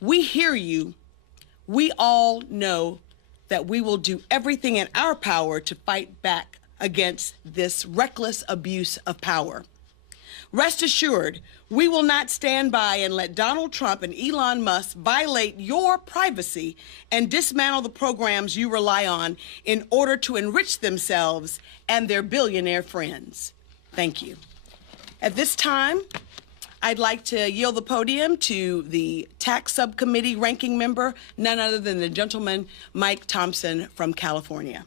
We hear you. We all know that we will do everything in our power to fight back against this reckless abuse of power. Rest assured, we will not stand by and let Donald Trump and Elon Musk violate your privacy and dismantle the programs you rely on in order to enrich themselves and their billionaire friends. Thank you. At this time, I'd like to yield the podium to the Tax Subcommittee ranking member, none other than the gentleman, Mike Thompson from California.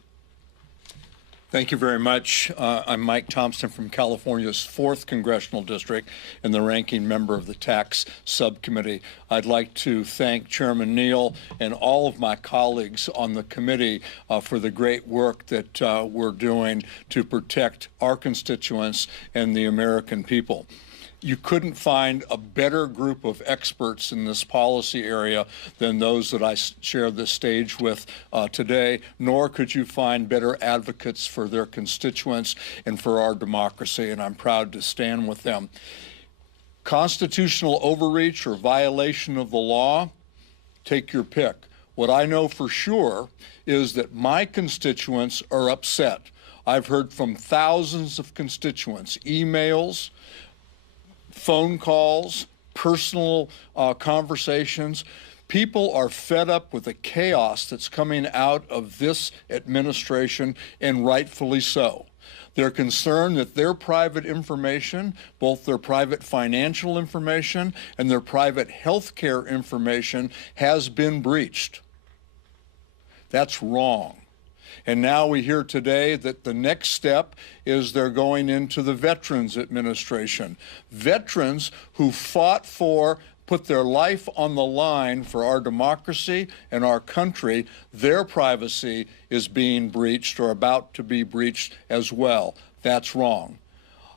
Thank you very much. I'm Mike Thompson from California's 4th Congressional District and the ranking member of the Tax Subcommittee. I'd like to thank Chairman Neal and all of my colleagues on the committee for the great work that we're doing to protect our constituents and the American people. You couldn't find a better group of experts in this policy area than those that I share the stage with today, nor could you find better advocates for their constituents and for our democracy, and I'm proud to stand with them. Constitutional overreach or violation of the law, take your pick. What I know for sure is that my constituents are upset. I've heard from thousands of constituents, emails, phone calls, personal conversations. People are fed up with the chaos that's coming out of this administration, and rightfully so. They're concerned that their private information, both their private financial information and their private health care information, has been breached. That's wrong. And now we hear today that the next step is they're going into the Veterans Administration. Veterans who fought for, put their life on the line for our democracy and our country, their privacy is being breached or about to be breached as well. That's wrong.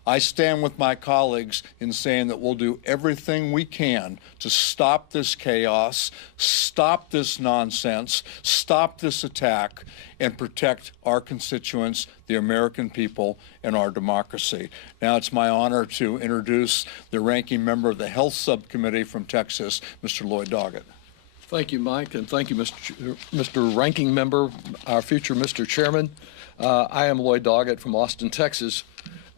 I stand with my colleagues in saying that we'll do everything we can to stop this chaos, stop this nonsense, stop this attack, and protect our constituents, the American people, and our democracy. Now it's my honor to introduce the ranking member of the Health Subcommittee from Texas, Mr. Lloyd Doggett. Thank you, Mike, and thank you, Mr. Ranking Member, our future Mr. Chairman. I am Lloyd Doggett from Austin, Texas.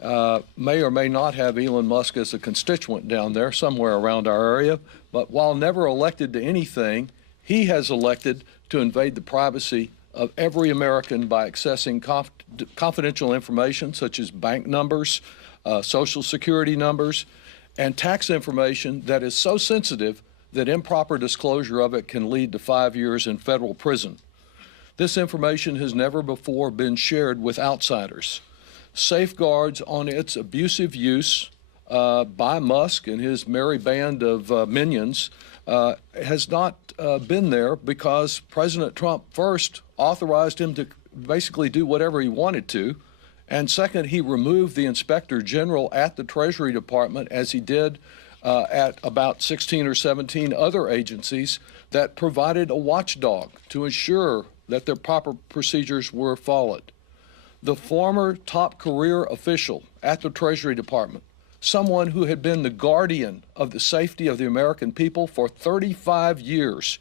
May or may not have Elon Musk as a constituent down there somewhere around our area, but while never elected to anything, he has elected to invade the privacy of every American by accessing confidential information such as bank numbers, social security numbers, and tax information that is so sensitive that improper disclosure of it can lead to 5 years in federal prison. This information has never before been shared with outsiders. Safeguards on its abusive use by Musk and his merry band of minions has not been there because President Trump first authorized him to basically do whatever he wanted to, and second, he removed the Inspector General at the Treasury Department, as he did at about 16 or 17 other agencies that provided a watchdog to ensure that their proper procedures were followed. The former top career official at the Treasury Department, someone who had been the guardian of the safety of the American people for 35 years,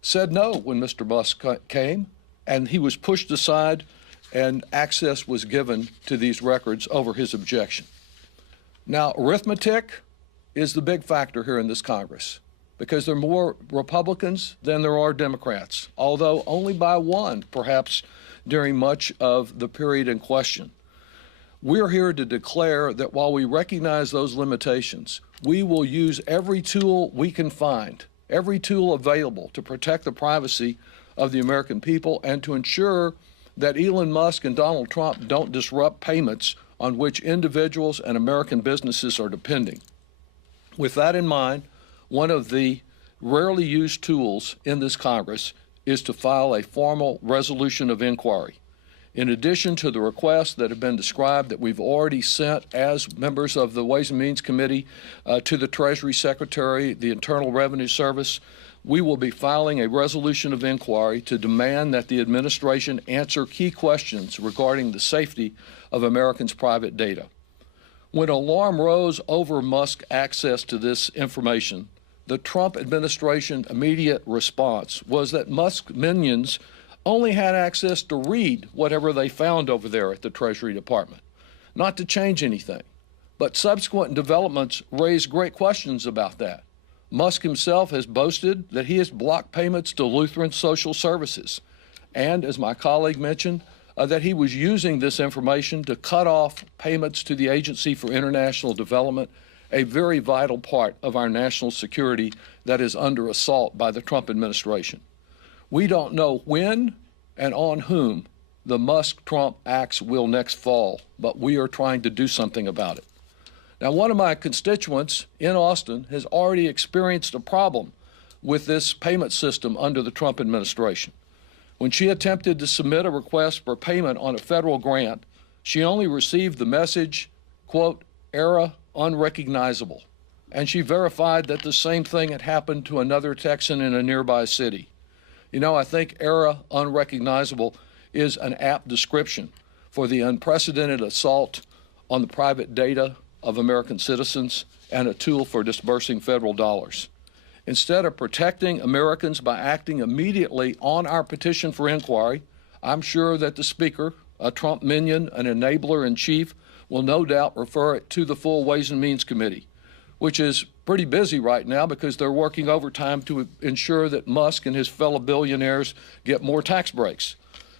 said no when Mr. Musk came, and he was pushed aside and access was given to these records over his objection. Now, arithmetic is the big factor here in this Congress because there are more Republicans than there are Democrats, although only by one, perhaps, during much of the period in question. We're here to declare that while we recognize those limitations, we will use every tool we can find, every tool available to protect the privacy of the American people and to ensure that Elon Musk and Donald Trump don't disrupt payments on which individuals and American businesses are depending. With that in mind, one of the rarely used tools in this Congress is to file a formal resolution of inquiry. In addition to the requests that have been described that we've already sent as members of the Ways and Means Committee to the Treasury Secretary, the Internal Revenue Service, we will be filing a resolution of inquiry to demand that the administration answer key questions regarding the safety of Americans' private data. When alarm rose over Musk's access to this information, the Trump administration immediate response was that Musk minions only had access to read whatever they found over there at the Treasury Department, not to change anything. But subsequent developments raise great questions about that. Musk himself has boasted that he has blocked payments to Lutheran social services, and, as my colleague mentioned, that he was using this information to cut off payments to the Agency for International Development, a very vital part of our national security that is under assault by the Trump administration. We don't know when and on whom the Musk-Trump axe will next fall, but we are trying to do something about it. Now, one of my constituents in Austin has already experienced a problem with this payment system under the Trump administration. When she attempted to submit a request for payment on a federal grant, she only received the message, quote, "error unrecognizable." And she verified that the same thing had happened to another Texan in a nearby city. You know, I think error unrecognizable is an apt description for the unprecedented assault on the private data of American citizens and a tool for disbursing federal dollars. Instead of protecting Americans by acting immediately on our petition for inquiry, I'm sure that the Speaker, a Trump minion, an enabler in chief, will no doubt refer it to the full Ways and Means Committee, which is pretty busy right now because they're working overtime to ensure that Musk and his fellow billionaires get more tax breaks.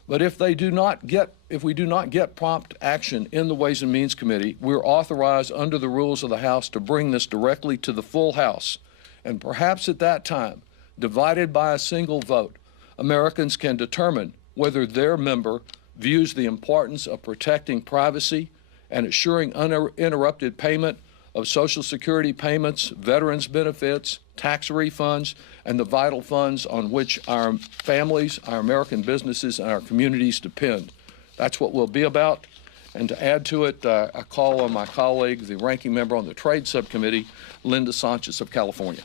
But if we do not get prompt action in the Ways and Means Committee, we're authorized under the rules of the House to bring this directly to the full House. And perhaps at that time, divided by a single vote, Americans can determine whether their member views the importance of protecting privacy and assuring uninterrupted payment of Social Security payments, veterans benefits, tax refunds, and the vital funds on which our families, our American businesses, and our communities depend. That's what we'll be about. And to add to it, I call on my colleague, the ranking member on the Trade Subcommittee, Linda Sanchez of California.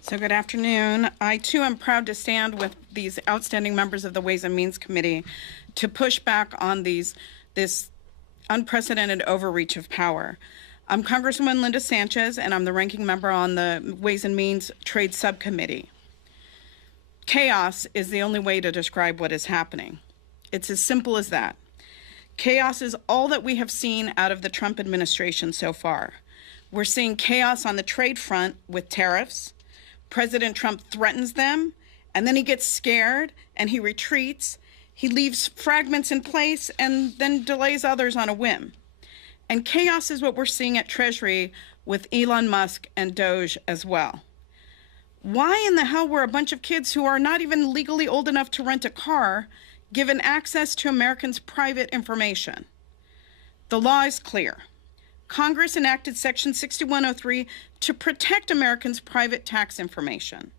So good afternoon. I too am proud to stand with these outstanding members of the Ways and Means Committee to push back on this unprecedented overreach of power. I'm Congresswoman Linda Sanchez, and I'm the ranking member on the Ways and Means Trade Subcommittee. Chaos is the only way to describe what is happening. It's as simple as that. Chaos is all that we have seen out of the Trump administration so far. We're seeing chaos on the trade front with tariffs. President Trump threatens them, and then he gets scared and he retreats. He leaves fragments in place and then delays others on a whim. And chaos is what we're seeing at Treasury with Elon Musk and Doge as well. Why in the hell were a bunch of kids who are not even legally old enough to rent a car given access to Americans' private information? The law is clear. Congress enacted Section 6103 to protect Americans' private tax information.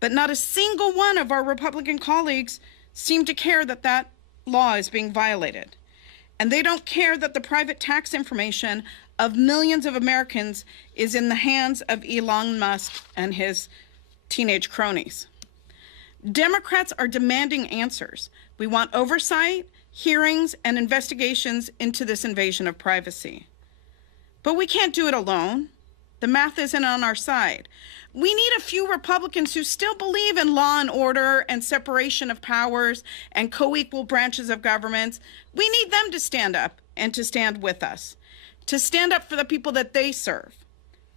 But not a single one of our Republican colleagues seem to care that that law is being violated. And they don't care that the private tax information of millions of Americans is in the hands of Elon Musk and his teenage cronies. Democrats are demanding answers. We want oversight, hearings, and investigations into this invasion of privacy. But we can't do it alone. The math isn't on our side. We need a few Republicans who still believe in law and order and separation of powers and co-equal branches of governments. We need them to stand up and to stand with us, to stand up for the people that they serve.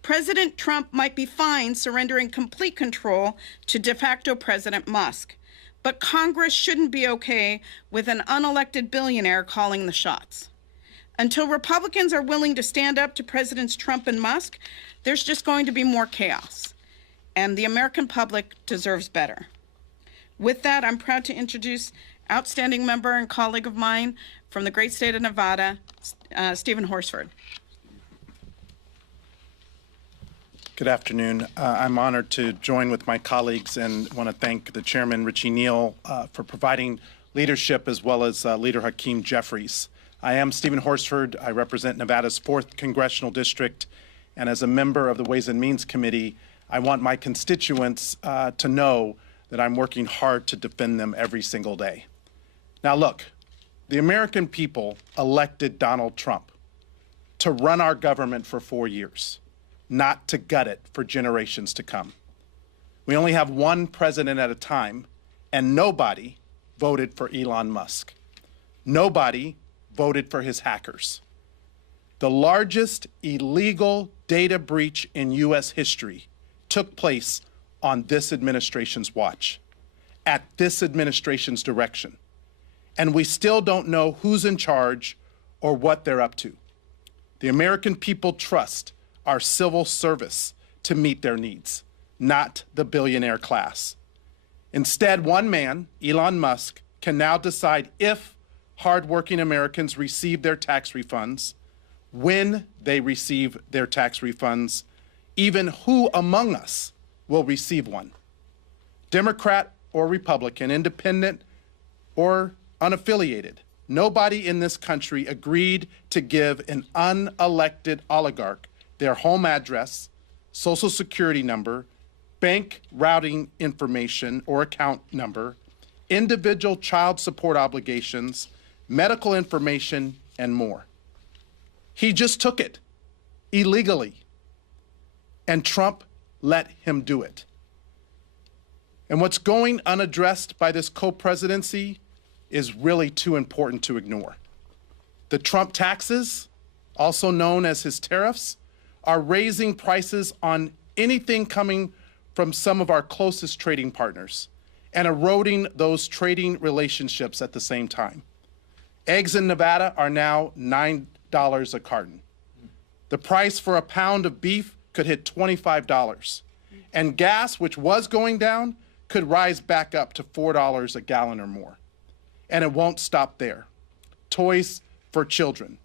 President Trump might be fine surrendering complete control to de facto President Musk, but Congress shouldn't be okay with an unelected billionaire calling the shots. Until Republicans are willing to stand up to Presidents Trump and Musk, there's just going to be more chaos. And the American public deserves better. With that, I'm proud to introduce outstanding member and colleague of mine from the great state of Nevada, Stephen Horsford. Good afternoon. I'm honored to join with my colleagues and want to thank the chairman, Richie Neal, for providing leadership, as well as Leader Hakeem Jeffries. I am Stephen Horsford. I represent Nevada's 4th Congressional District, and as a member of the Ways and Means Committee, I want my constituents to know that I'm working hard to defend them every single day. Now look, the American people elected Donald Trump to run our government for 4 years, not to gut it for generations to come. We only have one president at a time, and nobody voted for Elon Musk. Nobody voted for his hackers. The largest illegal data breach in U.S. history took place on this administration's watch, at this administration's direction. And we still don't know who's in charge or what they're up to. The American people trust our civil service to meet their needs, not the billionaire class. Instead, one man, Elon Musk, can now decide if hardworking Americans receive their tax refunds, when they receive their tax refunds, even who among us will receive one. Democrat or Republican, independent or unaffiliated, nobody in this country agreed to give an unelected oligarch their home address, social security number, bank routing information or account number, individual child support obligations, medical information, and more. He just took it illegally, and Trump let him do it. And what's going unaddressed by this co-presidency is really too important to ignore. The Trump taxes, also known as his tariffs, are raising prices on anything coming from some of our closest trading partners and eroding those trading relationships at the same time. Eggs in Nevada are now $9 a carton. The price for a pound of beef could hit $25. And gas, which was going down, could rise back up to $4 a gallon or more. And it won't stop there. Toys for children,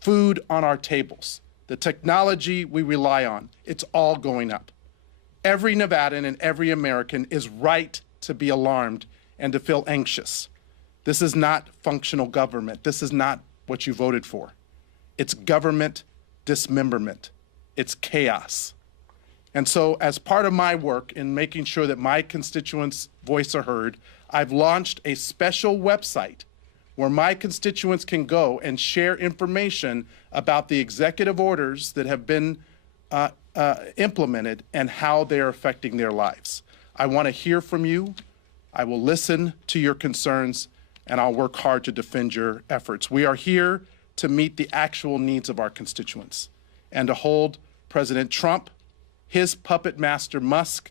food on our tables, the technology we rely on, it's all going up. Every Nevadan and every American is right to be alarmed and to feel anxious. This is not functional government. This is not what you voted for. It's government dismemberment. It's chaos. And so as part of my work in making sure that my constituents' voice are heard, I've launched a special website where my constituents can go and share information about the executive orders that have been implemented and how they're affecting their lives. I want to hear from you. I will listen to your concerns, and I'll work hard to defend your efforts. We are here to meet the actual needs of our constituents and to hold President Trump, his puppet master Musk,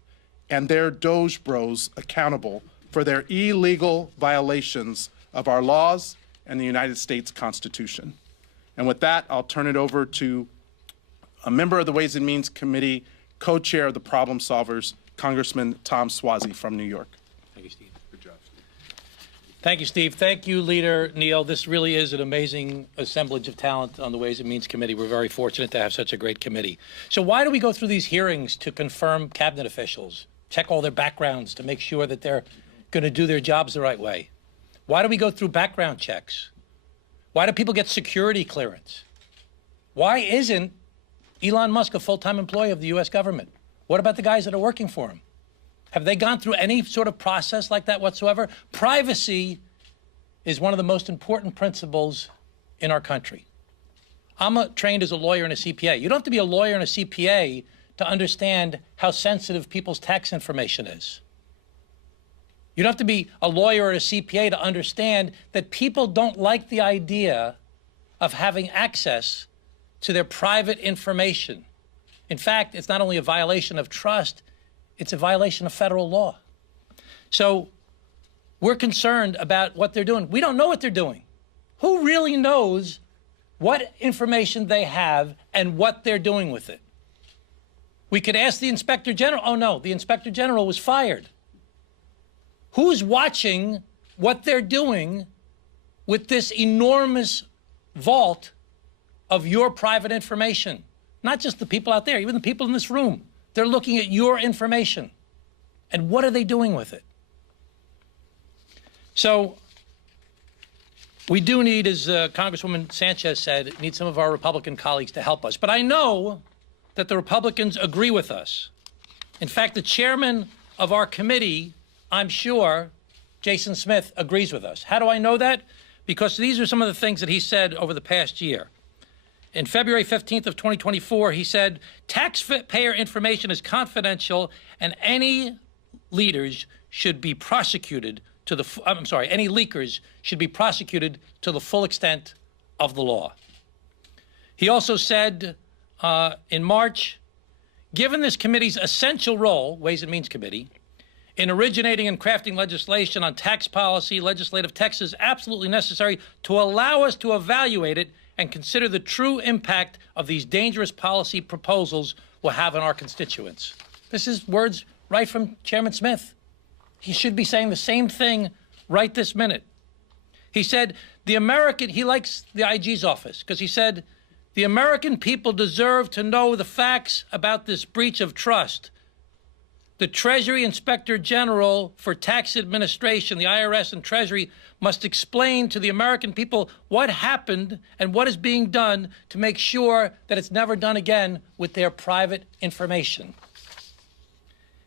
and their Doge bros accountable for their illegal violations of our laws and the United States Constitution. And with that, I'll turn it over to a member of the Ways and Means Committee, co-chair of the Problem Solvers, Congressman Tom Suozzi from New York. Thank you, Steve. Good job, Steve. Thank you, Steve. Thank you, Leader Neal. This really is an amazing assemblage of talent on the Ways and Means Committee. We're very fortunate to have such a great committee. So why do we go through these hearings to confirm cabinet officials, check all their backgrounds to make sure that they're going to do their jobs the right way? Why do we go through background checks? Why do people get security clearance? Why isn't Elon Musk a full-time employee of the U.S. government? What about the guys that are working for him? Have they gone through any sort of process like that whatsoever? Privacy is one of the most important principles in our country. I'm trained as a lawyer and a CPA. You don't have to be a lawyer and a CPA to understand how sensitive people's tax information is. You don't have to be a lawyer or a CPA to understand that people don't like the idea of having access to their private information. In fact, it's not only a violation of trust, it's a violation of federal law. So we're concerned about what they're doing. We don't know what they're doing. Who really knows what information they have and what they're doing with it? We could ask the Inspector General. Oh, no, the Inspector General was fired. Who's watching what they're doing with this enormous vault of your private information? Not just the people out there, even the people in this room. They're looking at your information. And what are they doing with it? So we do need, as Congresswoman Sanchez said, need some of our Republican colleagues to help us. But I know that the Republicans agree with us. In fact, the chairman of our committee, I'm sure, Jason Smith, agrees with us. How do I know that? Because these are some of the things that he said over the past year. In February 15th of 2024, he said, taxpayer information is confidential and any leaders should be prosecuted to the, any leakers should be prosecuted to the full extent of the law. He also said in March, given this committee's essential role, Ways and Means Committee, in originating and crafting legislation on tax policy, legislative text is absolutely necessary to allow us to evaluate it and consider the true impact of these dangerous policy proposals will have on our constituents. This is words right from Chairman Smith. He should be saying the same thing right this minute. He said, he likes the IG's office because he said, the American people deserve to know the facts about this breach of trust. The Treasury Inspector General for Tax Administration, the IRS and Treasury, must explain to the American people what happened and what is being done to make sure that it's never done again with their private information.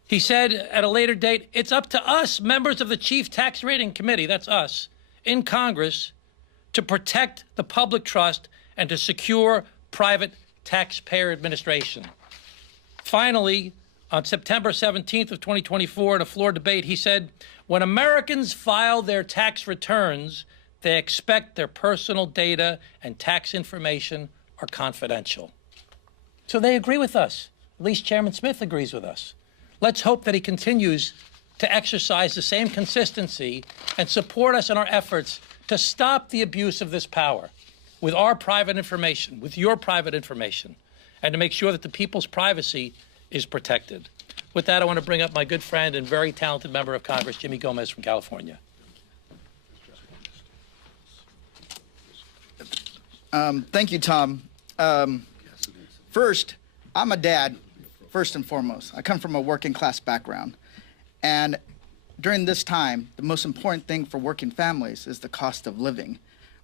He said at a later date, it's up to us, members of the Chief Tax Rating Committee, that's us, in Congress, to protect the public trust and to secure private taxpayer administration. Finally, on September 17th of 2024, in a floor debate, he said, when Americans file their tax returns, they expect their personal data and tax information are confidential. So they agree with us. At least Chairman Smith agrees with us. Let's hope that he continues to exercise the same consistency and support us in our efforts to stop the abuse of this power with our private information, with your private information, and to make sure that the people's privacy is protected. With that, I want to bring up my good friend and very talented member of Congress, Jimmy Gomez from California. Thank you, Tom. First, I'm a dad, first and foremost. I come from a working class background. And during this time, the most important thing for working families is the cost of living.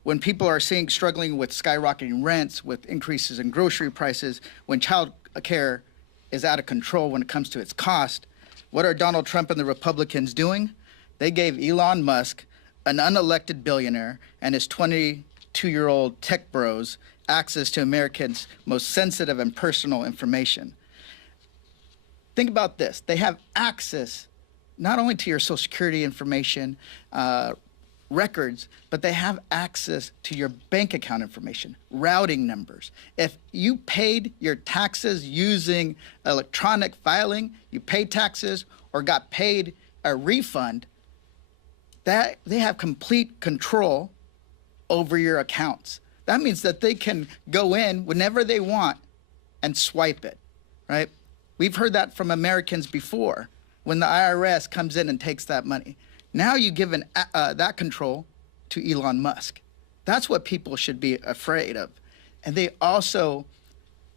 When people are struggling with skyrocketing rents, with increases in grocery prices, when child care is out of control when it comes to its cost, what are Donald Trump and the Republicans doing? They gave Elon Musk, an unelected billionaire, and his 22-year-old tech bros access to Americans' most sensitive and personal information. Think about this. They have access not only to your Social Security information, records, but they have access to your bank account information, routing numbers. If you paid your taxes using electronic filing, you paid taxes or got paid a refund, that they have complete control over your accounts. That means that they can go in whenever they want and swipe it, right? We've heard that from Americans before when the IRS comes in and takes that money. Now you give that control to Elon Musk. That's what people should be afraid of. And they also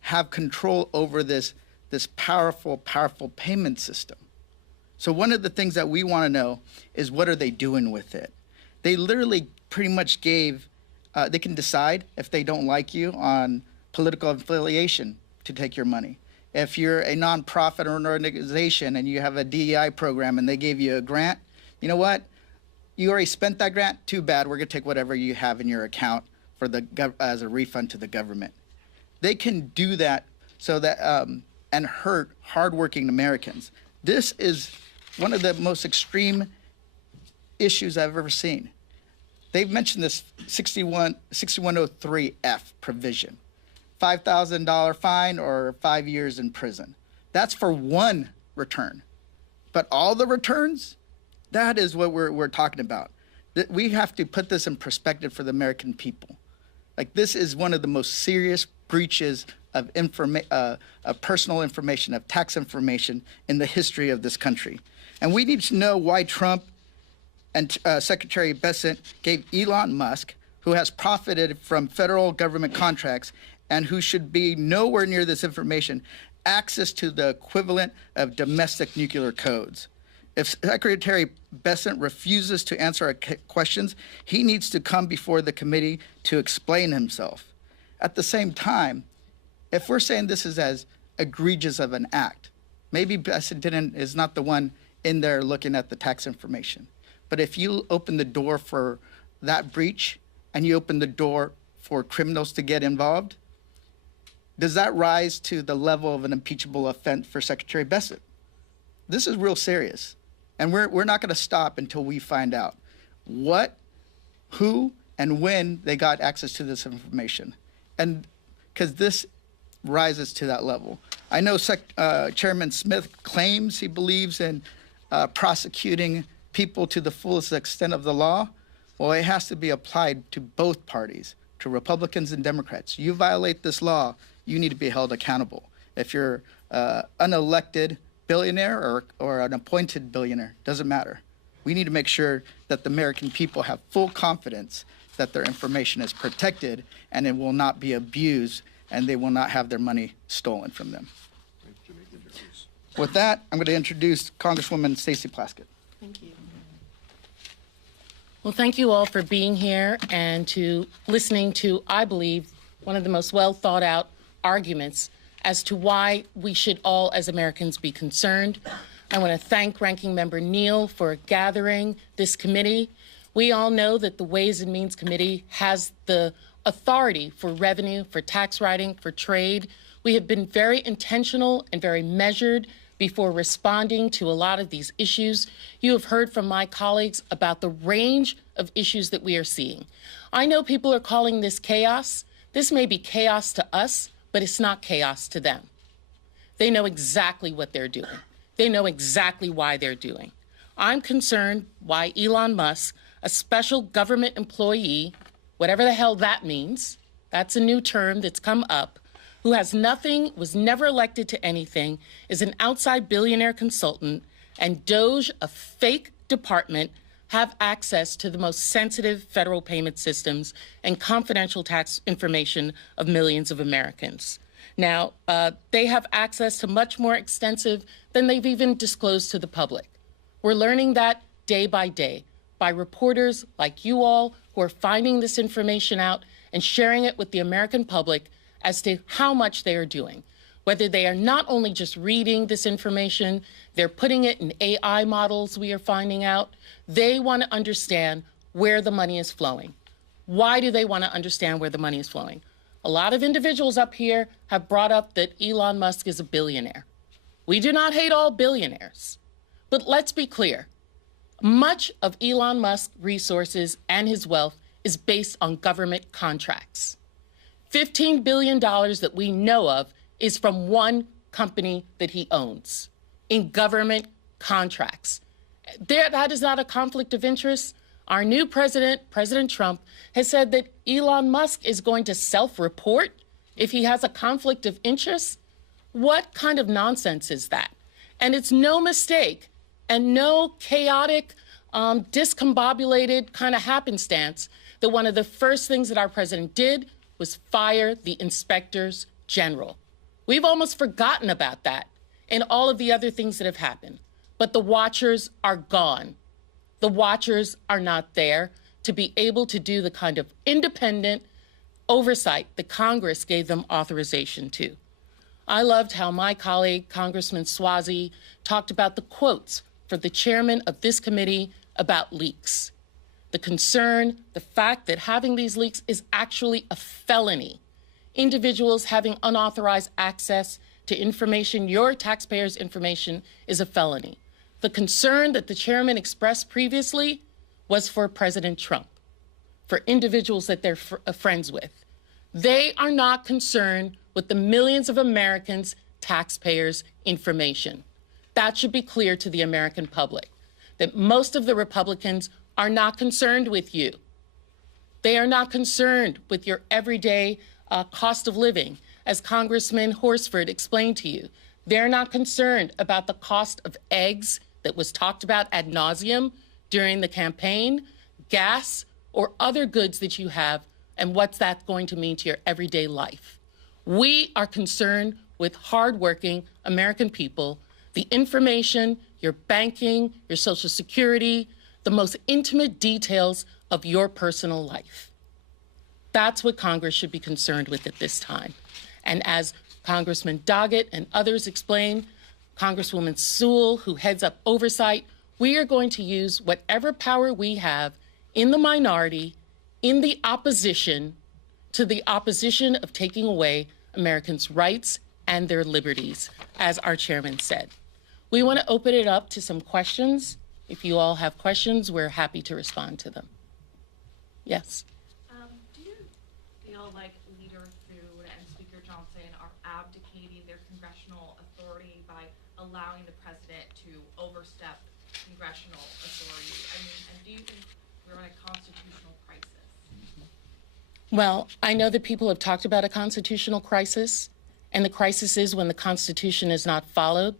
have control over this powerful, powerful payment system. So one of the things that we want to know is what are they doing with it? They literally pretty much gave, they can decide if they don't like you on political affiliation to take your money. If you're a nonprofit or an organization and you have a DEI program and they gave you a grant, you know what? You already spent that grant. Too bad. We're going to take whatever you have in your account for as a refund to the government. They can do that so that and hurt hardworking Americans. This is one of the most extreme issues I've ever seen. They've mentioned this 6103F provision, $5,000 fine or 5 years in prison. That's for one return, but all the returns. That is what we're talking about. We have to put this in perspective for the American people. Like, this is one of the most serious breaches of personal information, of tax information in the history of this country. And we need to know why Trump and Secretary Bessent gave Elon Musk, who has profited from federal government contracts and who should be nowhere near this information, access to the equivalent of domestic nuclear codes. If Secretary Bessent refuses to answer our questions, he needs to come before the committee to explain himself. At the same time, if we're saying this is as egregious of an act, maybe Bessent is not the one in there looking at the tax information. But if you open the door for that breach and you open the door for criminals to get involved, does that rise to the level of an impeachable offense for Secretary Bassett? This is real serious. And we're not going to stop until we find out what, who, and when they got access to this information. And because this rises to that level. I know Chairman Smith claims he believes in prosecuting people to the fullest extent of the law. Well, it has to be applied to both parties, to Republicans and Democrats. You violate this law, you need to be held accountable. If you're unelected billionaire or an appointed billionaire, doesn't matter. We need to make sure that the American people have full confidence that their information is protected and it will not be abused and they will not have their money stolen from them. With that, I'm going to introduce Congresswoman Stacey Plaskett. Thank you. Well, thank you all for being here and to listening to, I believe, one of the most well thought out arguments as to why we should all as Americans be concerned. I want to thank Ranking Member Neal for gathering this committee. We all know that the Ways and Means Committee has the authority for revenue, for tax writing, for trade. We have been very intentional and very measured before responding to a lot of these issues. You have heard from my colleagues about the range of issues that we are seeing. I know people are calling this chaos. This may be chaos to us, but it's not chaos to them. They know exactly what they're doing. They know exactly why they're doing. I'm concerned why Elon Musk, a special government employee, whatever the hell that means, that's a new term that's come up, who has nothing, was never elected to anything, is an outside billionaire consultant, and DOJ, a fake department, have access to the most sensitive federal payment systems and confidential tax information of millions of Americans. Now, they have access to much more extensive than they've even disclosed to the public. We're learning that day by day by reporters like you all who are finding this information out and sharing it with the American public as to how much they are doing. Whether they are not only just reading this information, they're putting it in AI models, we are finding out. They want to understand where the money is flowing. Why do they want to understand where the money is flowing? A lot of individuals up here have brought up that Elon Musk is a billionaire. We do not hate all billionaires, but let's be clear. Much of Elon Musk's resources and his wealth is based on government contracts. $15 billion that we know of is from one company that he owns in government contracts. That is not a conflict of interest. Our new president, President Trump, has said that Elon Musk is going to self-report if he has a conflict of interest. What kind of nonsense is that? And it's no mistake and no chaotic, discombobulated kind of happenstance that one of the first things that our president did was fire the inspectors general. We've almost forgotten about that and all of the other things that have happened. But the watchers are gone. The watchers are not there to be able to do the kind of independent oversight that Congress gave them authorization to. I loved how my colleague, Congressman Suozzi, talked about the quotes for the chairman of this committee about leaks. The concern, the fact that having these leaks is actually a felony. Individuals having unauthorized access to information, your taxpayers' information, is a felony. The concern that the chairman expressed previously was for President Trump, for individuals that they're friends with. They are not concerned with the millions of Americans' taxpayers' information. That should be clear to the American public, that most of the Republicans are not concerned with you. They are not concerned with your everyday cost of living. As Congressman Horsford explained to you, they're not concerned about the cost of eggs that was talked about ad nauseum during the campaign, gas, or other goods that you have, and what's that going to mean to your everyday life. We are concerned with hardworking American people, the information, your banking, your Social Security, the most intimate details of your personal life. That's what Congress should be concerned with at this time. And as Congressman Doggett and others explained, Congresswoman Sewell, who heads up oversight, we are going to use whatever power we have in the minority, in the opposition, to the opposition of taking away Americans' rights and their liberties, as our chairman said. We want to open it up to some questions. If you all have questions, we're happy to respond to them. Yes. Do you feel like Leader Thune and Speaker Johnson are abdicating their congressional authority by allowing the president to overstep congressional authority? I mean, and do you think we're in a constitutional crisis? Well, I know that people have talked about a constitutional crisis, and the crisis is when the Constitution is not followed.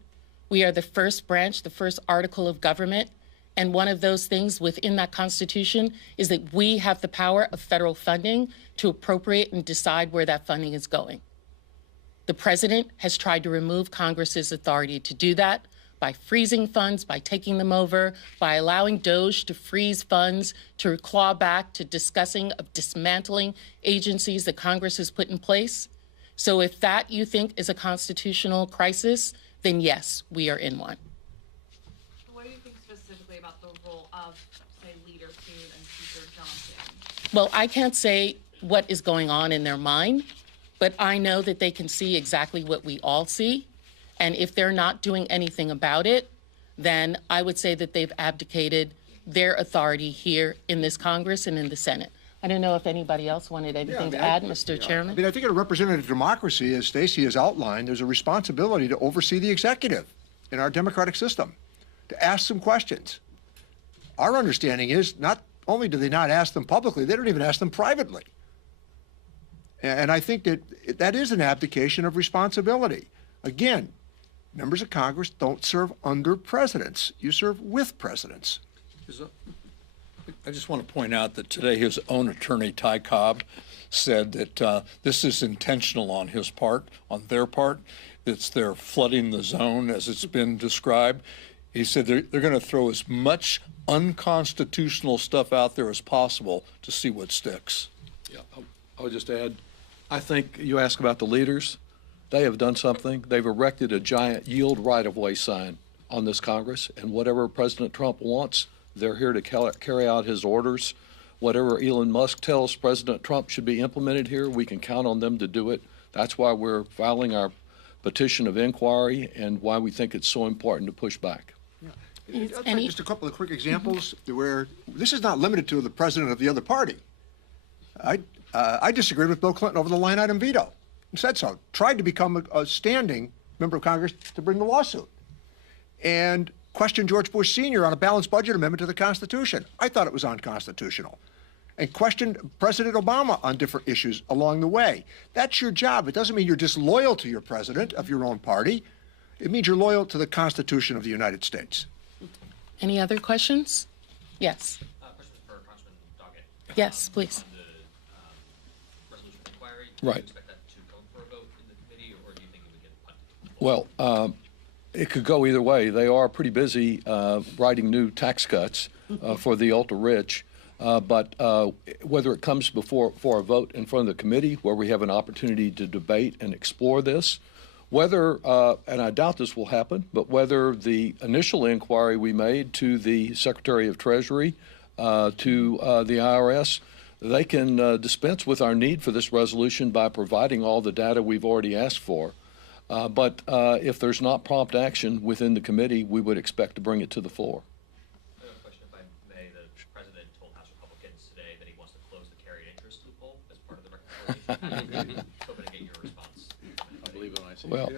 We are the first branch, the first article of government, and one of those things within that Constitution is that we have the power of federal funding to appropriate and decide where that funding is going. The president has tried to remove Congress's authority to do that by freezing funds, by taking them over, by allowing DOJ to freeze funds, to claw back to discussing of dismantling agencies that Congress has put in place. So if that you think is a constitutional crisis, then yes, we are in one. What do you think specifically about the role of, say, Leader Thune and Speaker Johnson? Well, I can't say what is going on in their mind, but I know that they can see exactly what we all see. And if they're not doing anything about it, then I would say that they've abdicated their authority here in this Congress and in the Senate. I don't know if anybody else wanted anything to add, Mr. Chairman. I mean, I think in a representative democracy, as Stacey has outlined, there's a responsibility to oversee the executive in our democratic system, to ask some questions. Our understanding is not only do they not ask them publicly, they don't even ask them privately. And I think that that is an abdication of responsibility. Again, members of Congress don't serve under presidents. You serve with presidents. I just want to point out that today his own attorney, Ty Cobb, said that this is intentional on his part, on their part. It's they're flooding the zone as it's been described. He said they're going to throw as much unconstitutional stuff out there as possible to see what sticks. Yeah, I would just add, I think you ask about the leaders. They have done something. They've erected a giant yield right-of-way sign on this Congress, and whatever President Trump wants, they're here to carry out his orders. Whatever Elon Musk tells President Trump should be implemented here, we can count on them to do it. That's why we're filing our petition of inquiry and why we think it's so important to push back. Just a couple of quick examples where this is not limited to the president of the other party. I disagreed with Bill Clinton over the line item veto. He said so. Tried to become a standing member of Congress to bring the lawsuit. And questioned George Bush Sr. on a balanced budget amendment to the Constitution. I thought it was unconstitutional. And questioned President Obama on different issues along the way. That's your job. It doesn't mean you're disloyal to your president of your own party. It means you're loyal to the Constitution of the United States. Any other questions? Yes. Question for Congressman Doggett. Yes, please. The resolution inquiry. Right. Do you expect that to come for a vote in the committee, or do you think it would get punted? Well, it could go either way. They are pretty busy writing new tax cuts for the ultra-rich. But whether it comes for a vote in front of the committee where we have an opportunity to debate and explore this, whether, and I doubt this will happen, but whether the initial inquiry we made to the Secretary of Treasury, to the IRS, they can dispense with our need for this resolution by providing all the data we've already asked for. But if there's not prompt action within the committee, we would expect to bring it to the floor. I have a question, if I may. The president told House Republicans today that he wants to close the carried interest loophole as part of the reconciliation. Hoping to get your response. I believe when I say Well,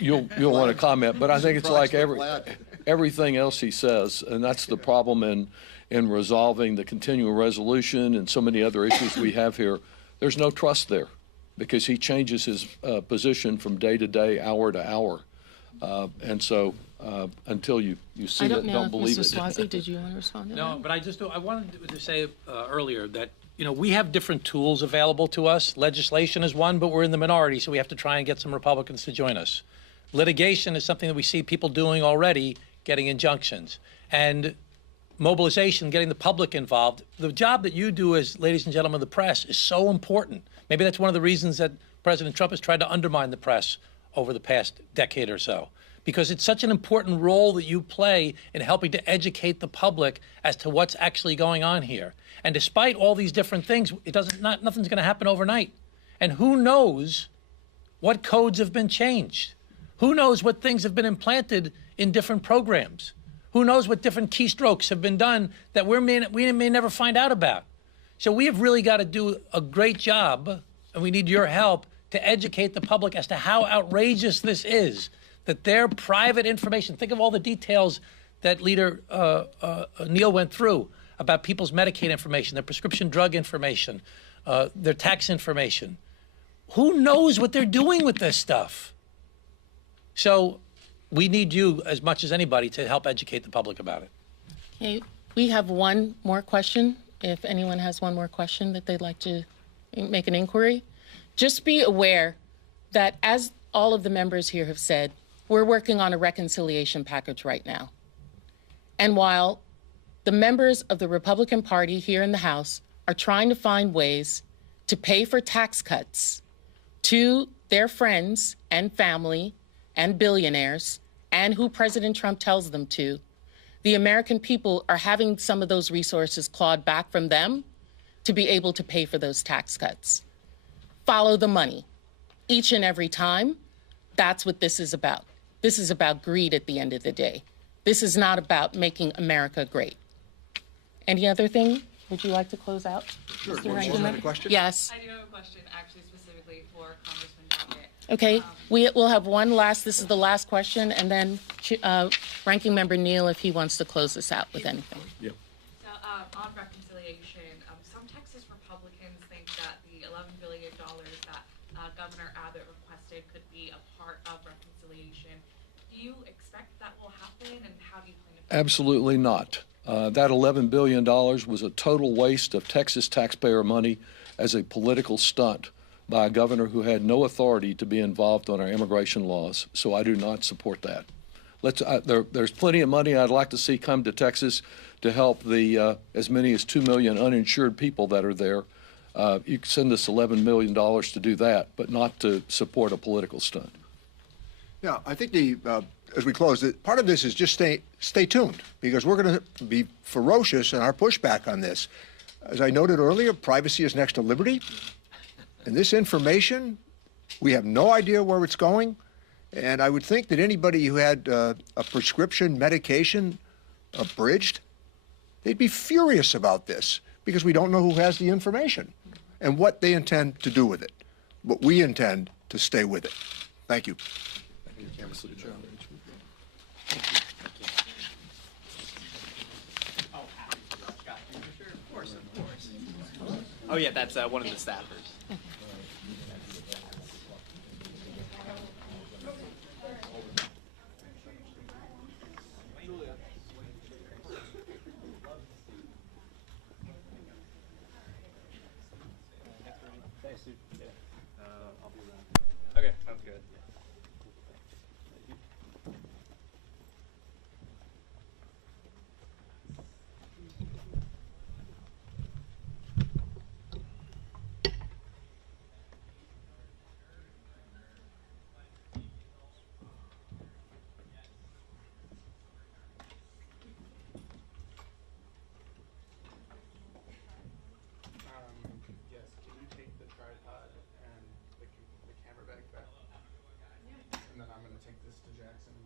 you'll want to comment, but I think it's like everything else he says, and that's the problem in resolving the continuing resolution and so many other issues we have here. There's no trust there because he changes his position from day to day, hour to hour. And so until you see it, don't believe it. Mr. Suozzi, did you want to respond to that? No, but I wanted to say earlier that, you know, we have different tools available to us. Legislation is one, but we're in the minority, so we have to try and get some Republicans to join us. Litigation is something that we see people doing already, getting injunctions. And mobilization, getting the public involved. The job that you do as, ladies and gentlemen of the press, is so important. Maybe that's one of the reasons that President Trump has tried to undermine the press over the past decade or so, because it's such an important role that you play in helping to educate the public as to what's actually going on here. And despite all these different things, nothing's going to happen overnight. And who knows what codes have been changed? Who knows what things have been implanted in different programs? Who knows what different keystrokes have been done that we may never find out about? So we have really got to do a great job, and we need your help to educate the public as to how outrageous this is, that their private information, think of all the details that Leader Neal went through about people's Medicaid information, their prescription drug information, their tax information. Who knows what they're doing with this stuff? So we need you as much as anybody to help educate the public about it. Okay, we have one more question. If anyone has one more question that they'd like to make an inquiry. Just be aware that, as all of the members here have said, we're working on a reconciliation package right now. And while the members of the Republican Party here in the House are trying to find ways to pay for tax cuts to their friends and family and billionaires and who President Trump tells them to, the American people are having some of those resources clawed back from them to be able to pay for those tax cuts. Follow the money. Each and every time, that's what this is about. This is about greed at the end of the day. This is not about making America great. Any other thing? Would you like to close out? Sure. Mr. Was Rankin? that a question? Yes. I do have a question actually specifically for Congressman Doggett. Okay, we'll have one last, this is the last question, and then Ranking Member Neal, if he wants to close this out with anything. Yep. So on reconciliation, some Texas Republicans think that the $11 billion that Governor Abbott requested could be a part of reconciliation. Do you expect that will happen, and how do you plan to? Absolutely not. That $11 billion was a total waste of Texas taxpayer money as a political stunt by a governor who had no authority to be involved on our immigration laws. So I do not support that. There's plenty of money I'd like to see come to Texas to help the as many as 2 million uninsured people that are there. You can send us $11 million to do that, but not to support a political stunt. Yeah, I think as we close, part of this is just stay tuned, because we're going to be ferocious in our pushback on this. As I noted earlier, privacy is next to liberty. And this information, we have no idea where it's going. And I would think that anybody who had a prescription medication abridged, they'd be furious about this, because we don't know who has the information and what they intend to do with it. But we intend to stay with it. Thank you. Oh yeah, that's one of the staffers. Okay, sounds good. Yes, can you take the tripod and the camera back? And then I'm going to take this to Jackson.